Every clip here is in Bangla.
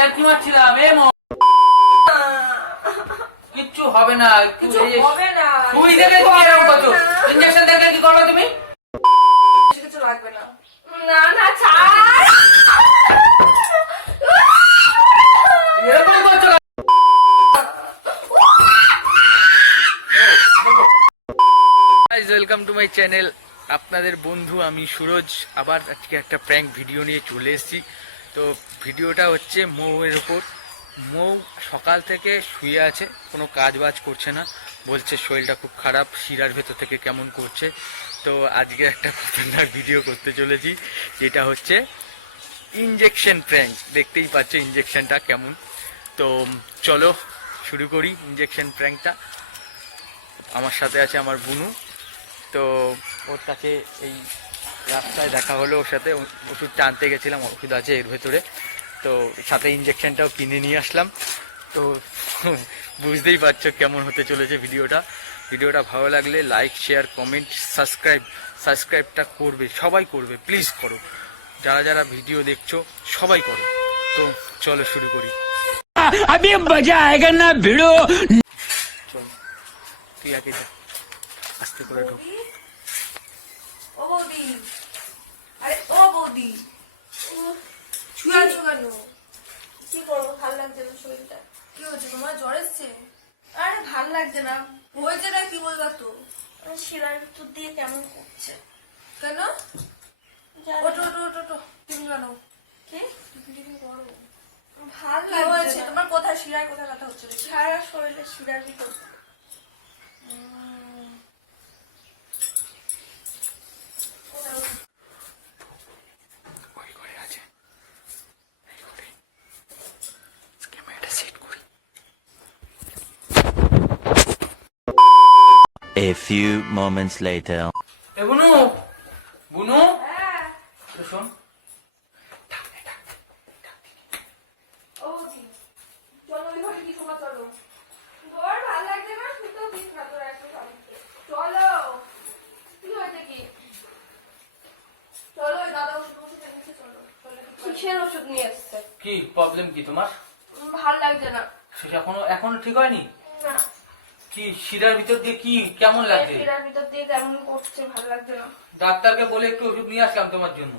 ইয়ার্কি মারছিলাম এ কিচ্ছু হবে না কিছু হবে না করছ ইঞ্জেকশন দেখলে কি করবে তুমি কিছু লাগবে না ওয়েলকাম টু মাই চ্যানেল আপনাদের বন্ধু আমি সুরজ। আবার আজকে একটা প্র্যাঙ্ক ভিডিও নিয়ে চলে এসেছি। তো ভিডিওটা হচ্ছে মৌয়ের ওপর মৌ সকাল থেকে শুয়ে আছে, কোনো কাজ বাজ করছে না, বলছে শরীরটা খুব খারাপ, শিরার ভেতর থেকে কেমন করছে। তো আজকে একটা খতরনাক ভিডিও করতে চলেছি, যেটা হচ্ছে ইঞ্জেকশন প্র্যাঙ্ক দেখতেই পাচ্ছ ইঞ্জেকশনটা কেমন। তো চলো শুরু করি ইঞ্জেকশন প্র্যাঙ্কটা আমার সাথে আছে আমার বুনু। তো ওর কাছে এই রাস্তায় দেখা হলো ওর সাথে। ওষুধটা আনতে গেছিলাম ওষুধ আছে এর ভেতরে। তো সাথে ইঞ্জেকশনটাও কিনে নিয়ে আসলাম। তো বুঝতেই পারছ কেমন হতে চলেছে ভিডিওটা। ভিডিওটা ভালো লাগলে লাইক শেয়ার কমেন্ট সাবস্ক্রাইব সাবস্ক্রাইবটা করবে সবাই করবে প্লিজ করো। যারা যারা ভিডিও দেখছ সবাই করো। তো চলো শুরু করি। আমি মজা না ভিড়ো চল তুই আগে আস্তে করে ও আরে ও বৌদি। আছো কেন? কি করব ভালো লাগছে না শরীরটা? কি হচ্ছে তোমার? জ্বর এসছে? আরে ভালো লাগছে না। হয়েছে না কি বলবা তো? শিরার ভিতর দিয়ে কেমন করছে? কেন? ওটো ওটো ওটো ওটো টিফিন বানো কি? টিফিন টিফিন করো। ভালো লাগছে তোমার কোথায়? শিরায় কোথায় কথা হচ্ছে? সারা শরীরে শিরার ভিতর ওই ঘরে আছে এই ঘরে ক্যামেরাটা সেট করি A few moments later. এ বুনু বুনু। তো শোন দাদা ওষুধ কিসের নিয়ে এসছে? কি প্রবলেম কি তোমার? ভালো লাগছে না। সেটা এখনও এখনও ঠিক হয়নি? না। কি শিরার ভিতর দিয়ে কি কেমন লাগছে? ফেরার ভিতর দিয়ে কেমন করছে ভালো লাগছে না। ডাক্তারকে বলে একটু ওষুধ নিয়ে আসলাম তোমার জন্য।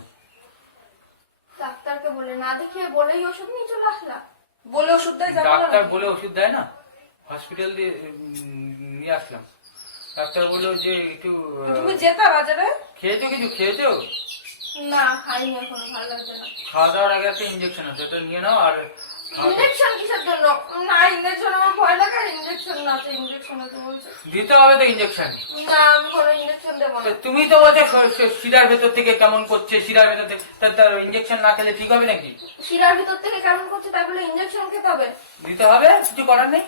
ডাক্তারকে বলে না দেখিয়ে বলেই ওষুধ নিয়ে চলে আসলা বলে ওষুধ দেয় ডাক্তার বলে ওষুধ দেয় না? হসপিটাল দিয়ে নিয়ে আসলাম। ডাক্তার বলল যে একটু তুমি যেতা বাজারে? খেয়েছো কিছু? খেয়েছো? না খাইনি এখন ভালো লাগছে না। খাওয়া দাওয়ার আগে একটা ইঞ্জেকশন আছে ওটা নিয়ে নাও আর খাওয়া- কিসের জন্য? না ইঞ্জেকশন আমার ভয় লাগে ইঞ্জেকশন না তো ইঞ্জেকশন আছে বলছে। দিতে হবে তো ইঞ্জেকশন না আমি কোনো ইঞ্জেকশন দেবো না। তুমি তো বলছো শ- শ- শিরার ভেতর থেকে কেমন করছে শিরার ভেতর থেকে তার ইঞ্জেকশন না খেলে ঠিক হবে নাকি? শিরার ভিতর থেকে কেমন করছে তাই বলে ইঞ্জেকশন খেতে হবে। দিতে হবে কিছু করার নেই?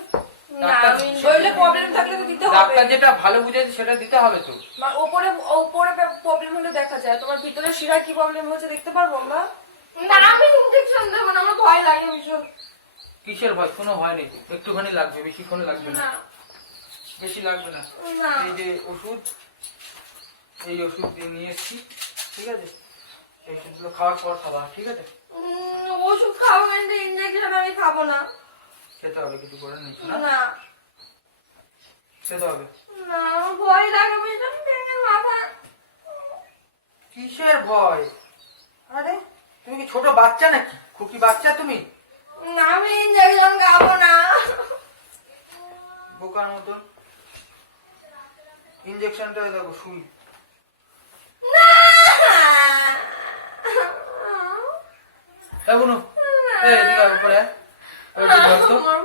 শরীরে প্রবলেম থাকলে তো দিতে হবে। ডাক্তার যেটা ভালো বুঝেছে সেটা দিতে হবে তো। ওপরে ওপরে প্রবলেম হলে দেখা যায়। তোমার ভিতরে শিরা কি প্রবলেম হচ্ছে দেখতে পারব আমরা? না আমি ইঞ্জেকশন দেবো না আমার ভয় লাগে ভীষণ। কিসের ভয়? কোনো ভয় নেই। একটুখানি লাগবে বেশিক্ষণ লাগবে না। বেশি লাগবে না। এই যে ওষুধ এই ওষুধ দিয়ে নিয়ে এসছি ঠিক আছে? এই ওষুধগুলো খাওয়ার পর খাওয়া ঠিক আছে? ওষুধ খাব কিন্তু ইঞ্জেকশন আমি খাব না। খেতে হবে কিছু করে নিচ্ছ না? না। খেতে হবে। না ভয় লাগে ভীষণ মাথা। কিসের ভয়? আরে তুমি কি ছোট বাচ্চা নাকি? খুকি বাচ্চা তুমি? না আমি ইঞ্জেকশন খাব না। বোকার মতন। ইঞ্জেকশনটা দেখো।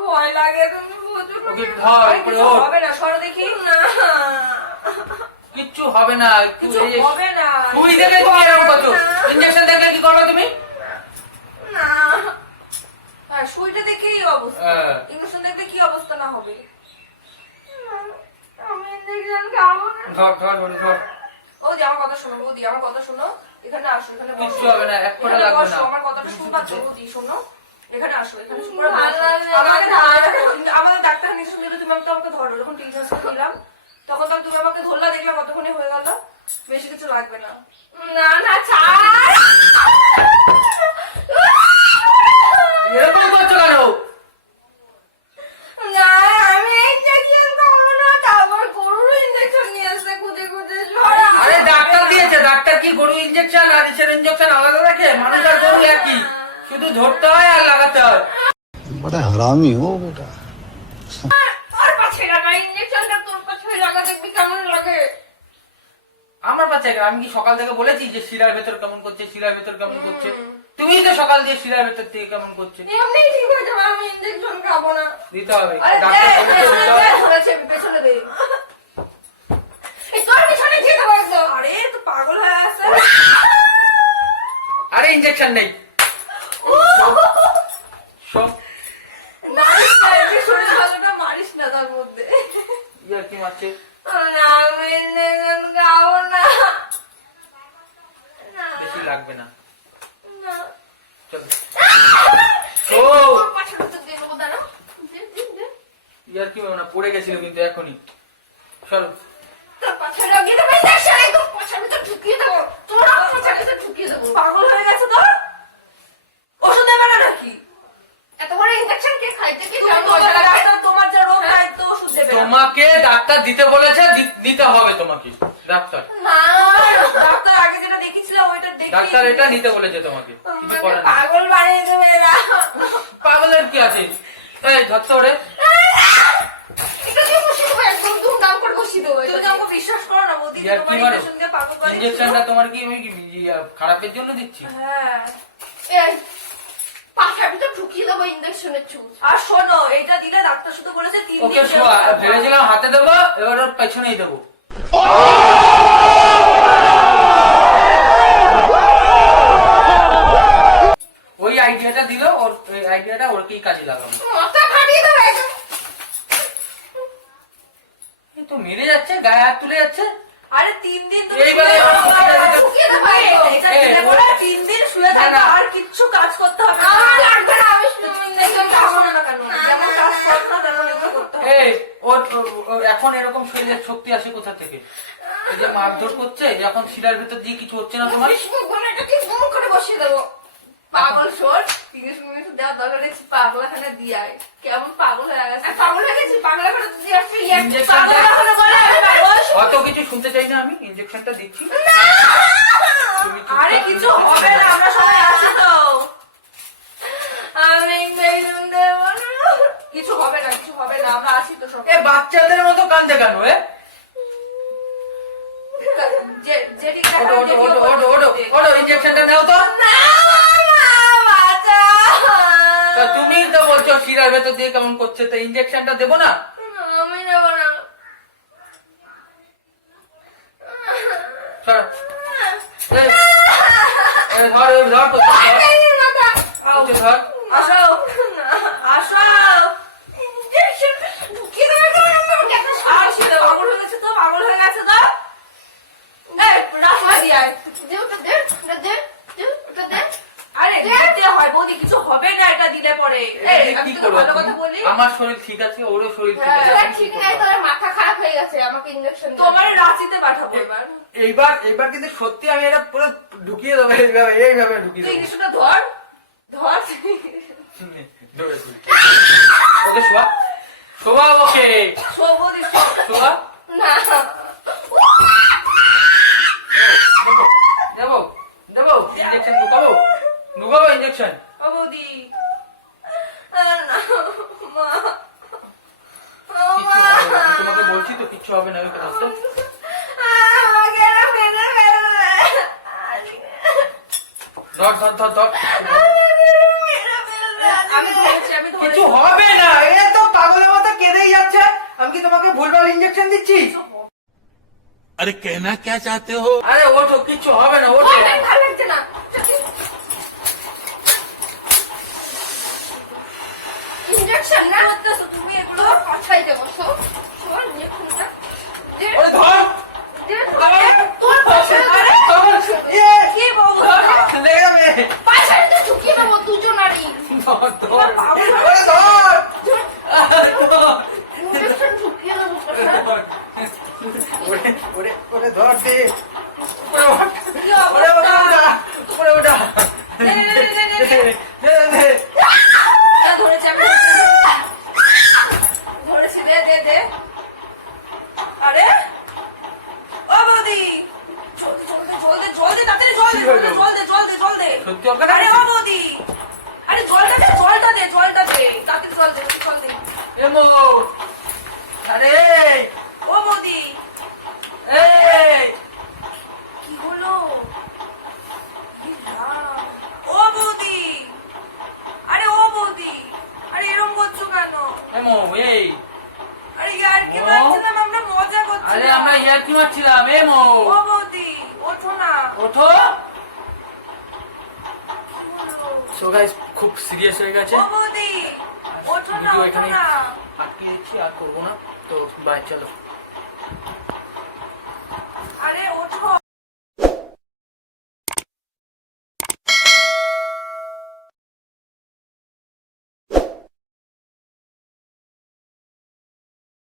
ভয় লাগে তুমি বুঝো। হবে না সরো দেখি। না। কিচ্ছু হবে না। কিছু হবে না। তুমি এরকম করছ? না। ইঞ্জেকশন দেখলে কি করবে তুমি? না। আর সুইটা দেখে এই অবস্থা। হ্যাঁ। ইঞ্জেকশন দেখলে কি অবস্থা না হবে? আমি ইঞ্জেকশন খাব না। ধর ধর ধর ধর। বৌদি আমার কথা শোনো বৌদি আমার কথা শোনো। এখানে আসো এখানে বসো। কিচ্ছু হবে না, এক ফোঁটা লাগবে না। আমার কথাটা শুনবা তো বৌদি শোনো। এখানে আসো এখানে আমাদের ডাক্তার নিশ্চয় তুমি আমাকে ধরো। যখন টিচার নিলাম তখন তখন তুমি আমাকে ধরলা দেখলাম কতক্ষণে হয়ে গেল। বেশি কিছু লাগবে না। না না কেন? না নিয়ে খুঁজে ডাক্তার দিয়েছে ডাক্তার কি গরু ইঞ্জেকশন আর ইসের ইঞ্জেকশন আলাদা মানুষ একই। শুধু ধরতে হয় আর লাগাতে হয়। বড় হারামি ও বেটা লাগা ইঞ্জেকশনটা তোর পাছে লাগা দেখবি কেমন লাগে। আমার বাচ্চা কেন? আমি কি সকাল থেকে বলেছি যে শিরার ভেতর কেমন করছে শিরার ভেতর কেমন করছে? তুমিই তো সকাল দিয়ে শিরার ভেতর থেকে কেমন করছে? এমনি ঠিক হয়ে যাবে আমি ইঞ্জেকশন খাব না। দিতে হবে। আরে পেছনে দে, তো পাগল হয়ে আছে। আরে ইঞ্জেকশন নেই সব না এই শরীর ভালোটা মারিস না তার মধ্যে ইয়ার কি মারছে না আমি খাব না না, বেশি লাগবে না না। ও। ইয়ার কি না পড়ে গেছিল কিন্তু এখনই চলো ঢুকিয়ে দেবো। তোর ঢুকিয়ে দেবো। পাগল হয়ে গেছে তোর ওষুধ দেবে না নাকি এত বড় ইঞ্জেকশন কে খাইতে কি তোমার যে রোগ হয় তো ওষুধ দেবে না তোমাকে ডাক্তার দিতে বলেছে দিতে হবে তোমাকে। ডাক্তার। না ডাক্তার আগে যেটা ওইটা দেখি ডাক্তার এটা নিতে বলেছে তোমাকে কিছু করে পাগল বানিয়ে দেবে এরা। পাগলের কি আছে? এই ওরে। তোমার ইঞ্জেকশনটা কি আমি খারাপের জন্য দিচ্ছি? হ্যাঁ। ঢুকিয়ে দেবো ইঞ্জেকশনের চুল। আর শোনো এটা দিলে ডাক্তার শুধু বলেছে তিন দিন ভেবেছিলাম হাতে দেবো এবার ওর পেছনেই দেবো ওই আইডিয়াটা দিল ওর ওই আইডিয়াটা ওরকেই কাজে লাগাবো মাথা ফাটিয়ে দেবো একদম এ তো মেরে যাচ্ছে গায়ে হাত তুলে যাচ্ছে আরে তিন দিন তুমি এইবারে ঢুকিয়ে দেবো একদম। এটা এই, দিলে ও- পরে তিন দিন শুয়ে থাকবে না, না। আর কিচ্ছু কাজ করতে হবে না লাগবে না আমি ইঞ্জেকশন খাব না কেন যেমন কাজ করো না তেমন এগুলো করতে হবে এই ওর ওর- ওর এখন এরকম শরীরের শক্তি আসে কোথা থেকে? এই যে মারধর করছে যখন শিরার ভেতর দিয়ে কিছু হচ্ছে না তোমার? করে বসিয়ে দেবো। পাগল শোর তিরিশ মিনিট দেওয়ার দরকার নেই পাগলাখানে দিয়ে আয়। কেমন পাগল হয়ে গেছে। পাগল হয়ে গেছি পাগলাখানে তো দিয়ে আসছি Injection পাগলাখানে বলে আমি পাগল। অত কিছু শুনতে চাই না আমি ইঞ্জেকশনটা দিচ্ছি। আরে কিছু হবে না আমরা সবাই আছি তো। আমি ইঞ্জেকশন দেবো কিছু হবে না আমরা তো সব। এ বাচ্চাদের মতো কান্দে কেন এ? যে যেটি ওটো ওটো ওটো ওটো ওটো ওটো ইঞ্জেকশনটা তো। না তুমি তো বলছো শিরার ভেতর দিয়ে কেমন করছে তো ইঞ্জেকশনটা দেবো না? আমি ধর ধর ধর। ধর। আসো আসো ইঞ্জেকশন ঢুকিয়ে দেবে তো আমাকে একটা সাহসী দাও পাগল হয়ে গেছে তো পাগল হয়ে গেছে তো এই রাস্তা দিয়ে আয় দে ওটা দে ওটা দে দে ওটা দে আরে দিতে হয় বৌদি কিছু হবে না আমি কি? বলি? আমার শরীর ঠিক আছে ওরও শরীর ঠিক হ্যাঁ, আছে। কি ঠিক? নাই তোর মাথা খারাপ হয়ে গেছে আমাকে ইঞ্জেকশন তোমার রাঁচিতে পাঠাবো এবার। এইবার এইবার কিন্তু সত্যি আমি এটা পুরো ঢুকিয়ে দেবো এইভাবে এইভাবে ঢুকিয়ে তুই দেবো। কিছুটা ধর ধর। ধরে ওকে শোয়া শোয়া ওকে সবুদি শোয়া না। দেবো দেবো ইঞ্জেকশন ঢুকাবো? ঢুকাবো ইঞ্জেকশন ও বৌদি আর না মা ও মা তোমাকে বলছি তো কিচ্ছু হবে না। ইঞ্জেকশন আরে কেনা কে চাতে হো? আরে ওঠো হবে না ওঠো। ভালো লাগছে না। না? তুমি এগুলো পাঠাই দেবো ধর! তোর কি বলব খুব সিরিয়াস হয়ে গেছে। ভিডিও এখানে আটকে দিচ্ছি আর করব না। তো বাই চলো।